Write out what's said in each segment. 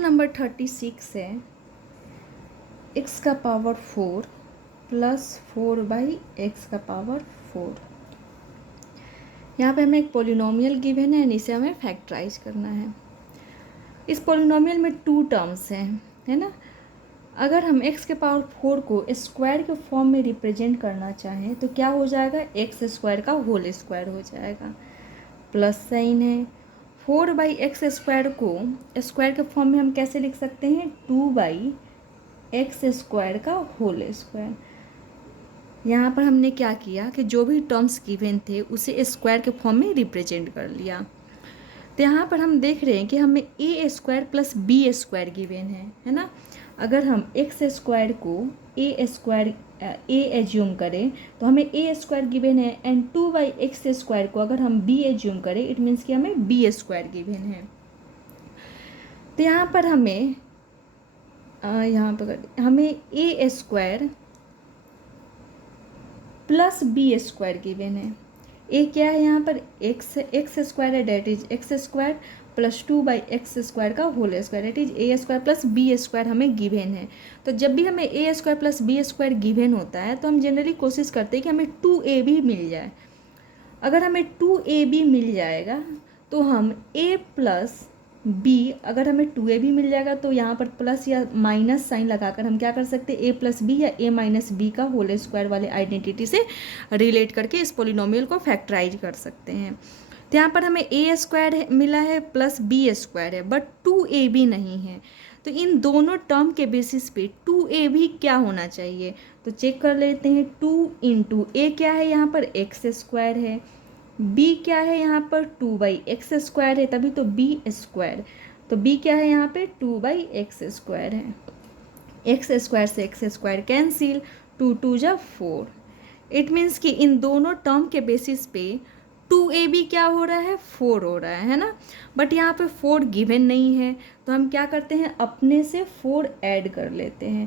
Number 36 है x का power 4 plus 4/x⁴। यहाँ पे हमें एक पोलिनोमियल गिवन है एंड इसे हमें फैक्टराइज करना है। इस पोलिनोमियल में 2 टर्म्स हैं, है ना। अगर हम x के पावर 4 को स्क्वायर के फॉर्म में रिप्रेजेंट करना चाहें तो क्या हो जाएगा, x² का होल स्क्वायर हो जाएगा, प्लस साइन है। 4/x² को स्क्वायर के फॉर्म में हम कैसे लिख सकते हैं, 2/x² का होल स्क्वायर। यहाँ पर हमने क्या किया कि जो भी टर्म्स गिवन थे उसे स्क्वायर के फॉर्म में रिप्रेजेंट कर लिया। तो यहाँ पर हम देख रहे हैं कि हमें a² प्लस b² गिवन है ना। अगर हम x² को a एज्यूम करें तो हमें a² गिवन है एंड 2/x² को अगर हम b एज्यूम करें इट मीन्स कि हमें b² गिवन है। तो यहाँ पर हमें a² प्लस b² गिवन है। a क्या है यहाँ पर, x² है, date is x² plus 2/x² का whole square, that is a² plus b² हमें गिवन है। तो जब भी हमें a² प्लस b² गिवन होता है तो हम जनरली कोशिश करते हैं कि हमें 2ab मिल जाए। अगर हमें 2ab मिल जाएगा तो हम a प्लस b, अगर हमें 2ab मिल जाएगा तो यहाँ पर प्लस या माइनस साइन लगाकर हम क्या कर सकते हैं, a प्लस बी या a माइनस बी का होल स्क्वायर वाले आइडेंटिटी से रिलेट करके इस पोलिनोमियल को फैक्टराइज कर सकते हैं। तो यहाँ पर हमें a² मिला है प्लस b² है बट 2ab नहीं है। तो इन दोनों टर्म के बेसिस पे 2ab क्या होना चाहिए तो चेक कर लेते हैं। 2 इंटू a क्या है यहाँ पर, x² है, b क्या है यहाँ पर 2/x² है, तभी तो b²। तो b क्या है यहाँ पे 2/x² है। x² से x² कैंसिल, 2 2 जा 4। इट मीन्स कि इन दोनों टर्म के बेसिस पे 2ab क्या हो रहा है, 4 हो रहा है ना। बट यहाँ पे 4 गिवन नहीं है तो हम क्या करते हैं, अपने से 4 ऐड कर लेते हैं।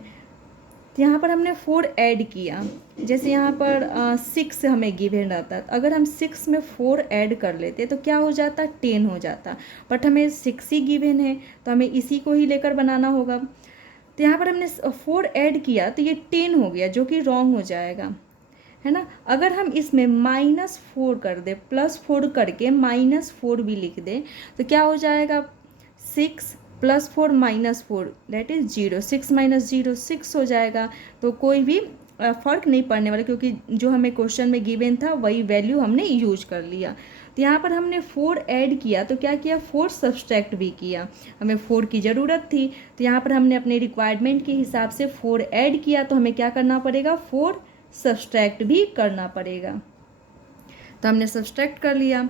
तो यहाँ पर हमने 4 ऐड किया, जैसे यहाँ पर 6 हमें गिवन रहता है, अगर हम 6 में 4 ऐड कर लेते तो क्या हो जाता, 10 हो जाता। बट हमें 6 ही गिवन है तो हमें इसी को ही लेकर बनाना होगा। तो यहाँ पर हमने 4 ऐड किया तो ये 10 हो गया जो कि रॉन्ग हो जाएगा, है ना। अगर हम इसमें -4 कर दे, +4 करके -4 भी लिख दें तो क्या हो जाएगा, 6 + 4 -4 दैट इज़ 0, 6 - 0 6 हो जाएगा। तो कोई भी फ़र्क नहीं पड़ने वाला क्योंकि जो हमें क्वेश्चन में गिवन था वही वैल्यू हमने यूज कर लिया। तो यहाँ पर हमने 4 ऐड किया तो क्या किया, 4 सब्सट्रैक्ट भी किया, हमें 4 की ज़रूरत थी। तो यहाँ पर हमने अपने रिक्वायरमेंट के हिसाब से 4 ऐड किया तो हमें क्या करना पड़ेगा, 4 सब्सट्रैक्ट भी करना पड़ेगा। तो हमने सब्सट्रैक्ट कर लिया।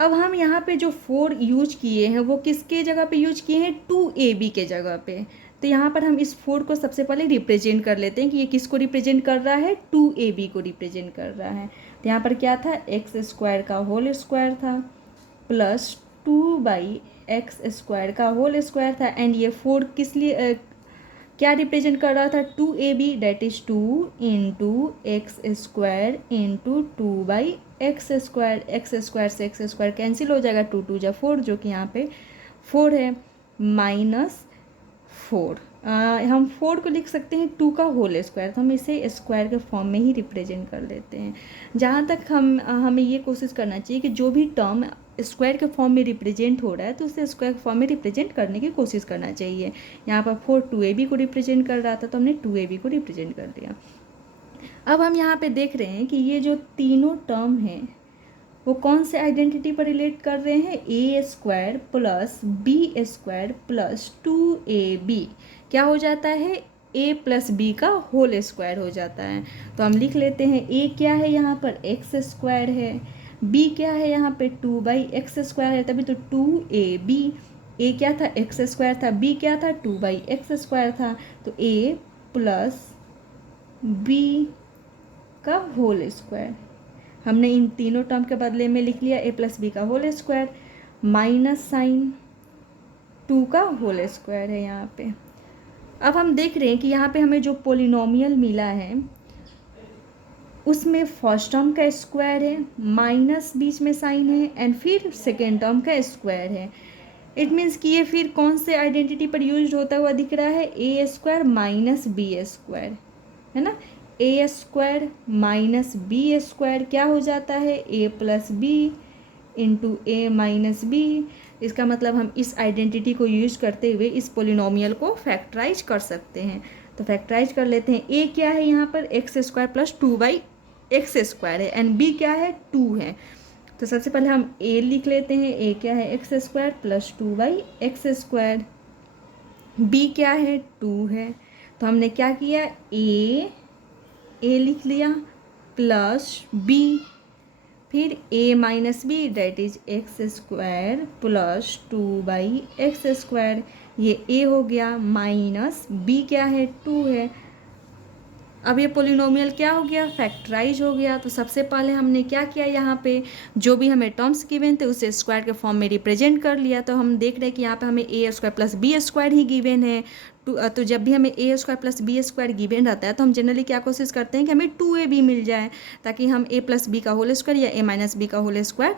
अब हम यहाँ पे जो 4 यूज किए हैं वो किसके जगह पे यूज किए हैं, 2ab के जगह पे। तो यहाँ पर हम इस 4 को सबसे पहले रिप्रेजेंट कर लेते हैं कि ये किसको रिप्रेजेंट कर रहा है, 2ab को रिप्रेजेंट कर रहा है। तो यहाँ पर क्या था, x² का होल स्क्वायर था प्लस 2/x² का होल स्क्वायर था एंड ये 4 किस लिए क्या रिप्रेजेंट कर रहा था, 2ab date is 2 into x² into 2/x²। x² से x² कैंसिल हो जाएगा, 2 2 जा 4 जो कि यहाँ पे 4 है, -4। हम 4 को लिख सकते हैं 2 का होल स्क्वायर, तो हम इसे स्क्वायर के फॉर्म में ही रिप्रेजेंट कर लेते हैं। जहाँ तक हमें ये कोशिश करना चाहिए कि जो भी टर्म स्क्वायर के फॉर्म में रिप्रेजेंट हो रहा है तो उसे स्क्वायर के फॉर्म में रिप्रेजेंट करने की कोशिश करना चाहिए। यहाँ पर 4 2ab को रिप्रेजेंट कर रहा था तो हमने 2ab को रिप्रेजेंट कर दिया। अब हम यहाँ पे देख रहे हैं कि ये जो तीनों टर्म हैं वो कौन से आइडेंटिटी पर रिलेट कर रहे हैं, a² plus b² plus 2ab क्या हो जाता है, a प्लस b का होल स्क्वायर हो जाता है। तो हम लिख लेते हैं a क्या है यहाँ पर, x² है, b क्या है यहाँ पे 2/x² है, तभी तो 2ab, a क्या था x² था, b क्या था 2/x² था, तो a प्लस b का होल स्क्वायर। हमने इन तीनों टर्म के बदले में लिख लिया a प्लस बी का होल स्क्वायर माइनस साइन 2 का होल स्क्वायर है यहाँ पे। अब हम देख रहे हैं कि यहाँ पे हमें जो पोलिनोमियल मिला है उसमें फर्स्ट टर्म का स्क्वायर है, माइनस बीच में साइन है एंड फिर सेकेंड टर्म का स्क्वायर है। इट मीन्स कि ये फिर कौन से आइडेंटिटी पर यूज होता हुआ दिख रहा है, A square minus B square, है ना। ए स्क्वायर माइनस बी स्क्वायर क्या हो जाता है, ए plus B into A minus B. इसका मतलब हम इस आइडेंटिटी को यूज करते हुए इस पोलिनोमियल को फैक्टराइज कर सकते हैं। तो फैक्टराइज कर लेते हैं। ए क्या है यहाँ पर, x square plus 2/x square है, एंड बी क्या है, 2 है। तो सबसे पहले हम ए लिख लेते हैं। ए क्या है, x square plus 2/x square. B क्या है, 2 है। तो हमने क्या किया, ए लिख लिया प्लस बी, फिर A minus B that is X square plus 2/x square. ये ए हो गया, माइनस बी क्या है, 2 है। अब ये पोलिनोमियल क्या हो गया, फैक्टराइज हो गया। तो सबसे पहले हमने क्या किया, यहाँ पे जो भी हमें टर्म्स गिवन थे उसे स्क्वायर के फॉर्म में रिप्रेजेंट कर लिया। तो हम देख रहे हैं कि यहाँ पे हमें A square plus B square ही गिवन है। तो जब भी हमें A square plus B square given रहता है तो हम जनरली क्या कोशिश करते हैं कि हमें 2ab मिल जाए, ताकि हम ए प्लस बी का होल स्क्वायर या ए माइनस बी का होल स्क्वायर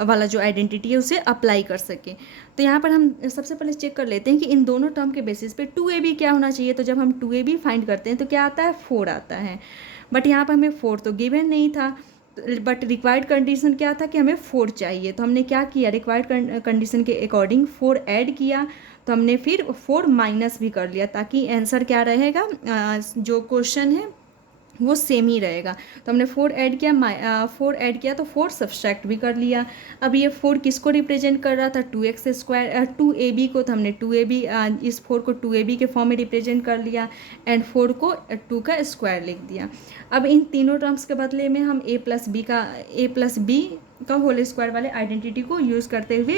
वाला जो आइडेंटिटी है उसे अप्लाई कर सकें। तो यहाँ पर हम सबसे पहले चेक कर लेते हैं कि इन दोनों टर्म के बेसिस पे 2ab क्या होना चाहिए। तो जब हम 2ab फाइंड करते हैं तो क्या आता है, 4 आता है। बट यहाँ पर हमें 4 तो गिवन नहीं था, बट रिक्वायर्ड कंडीशन क्या था कि हमें 4 चाहिए। तो हमने क्या किया, रिक्वायर्ड कंडीशन के अकॉर्डिंग 4 ऐड किया। तो हमने फिर 4 माइनस भी कर लिया, ताकि आंसर क्या रहेगा, जो क्वेश्चन है वो सेम ही रहेगा। तो हमने 4 ऐड किया तो 4 सब्सट्रैक्ट भी कर लिया। अब ये 4 किसको रिप्रेजेंट कर रहा था, 2x स्क्वायर 2ab को। तो हमने 2ab इस 4 को 2ab के फॉर्म में रिप्रेजेंट कर लिया, एंड 4 को 2 का स्क्वायर लिख दिया। अब इन तीनों टर्म्स के बदले में हम a प्लस बी का होल स्क्वायर वाले आइडेंटिटी को यूज़ करते हुए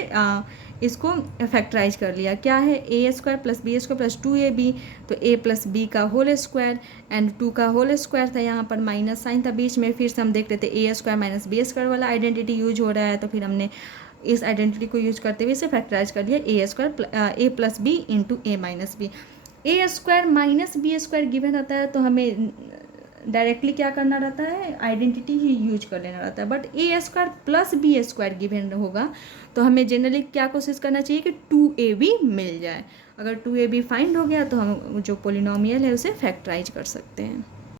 इसको फैक्टराइज कर लिया। क्या है, A square plus B square plus 2ab। तो a प्लस बी का होल स्क्वायर एंड 2 का होल स्क्वायर था, यहाँ पर माइनस साइन था बीच में। फिर से हम देख लेते ए स्क्वायर माइनस बी स्क्वायर वाला आइडेंटिटी यूज हो रहा है, तो फिर हमने इस आइडेंटिटी को यूज करते हुए इसे फैक्टराइज कर लिया, A plus B into A minus B. A square minus B square given रहता है तो हमें डायरेक्टली क्या करना रहता है, आइडेंटिटी ही यूज कर लेना रहता है। But A square plus B square given होगा तो हमें जनरली क्या कोशिश करना चाहिए कि 2ab मिल जाए। अगर 2ab फाइंड हो गया तो हम जो पोलिनोमियल है उसे फैक्टराइज कर सकते हैं।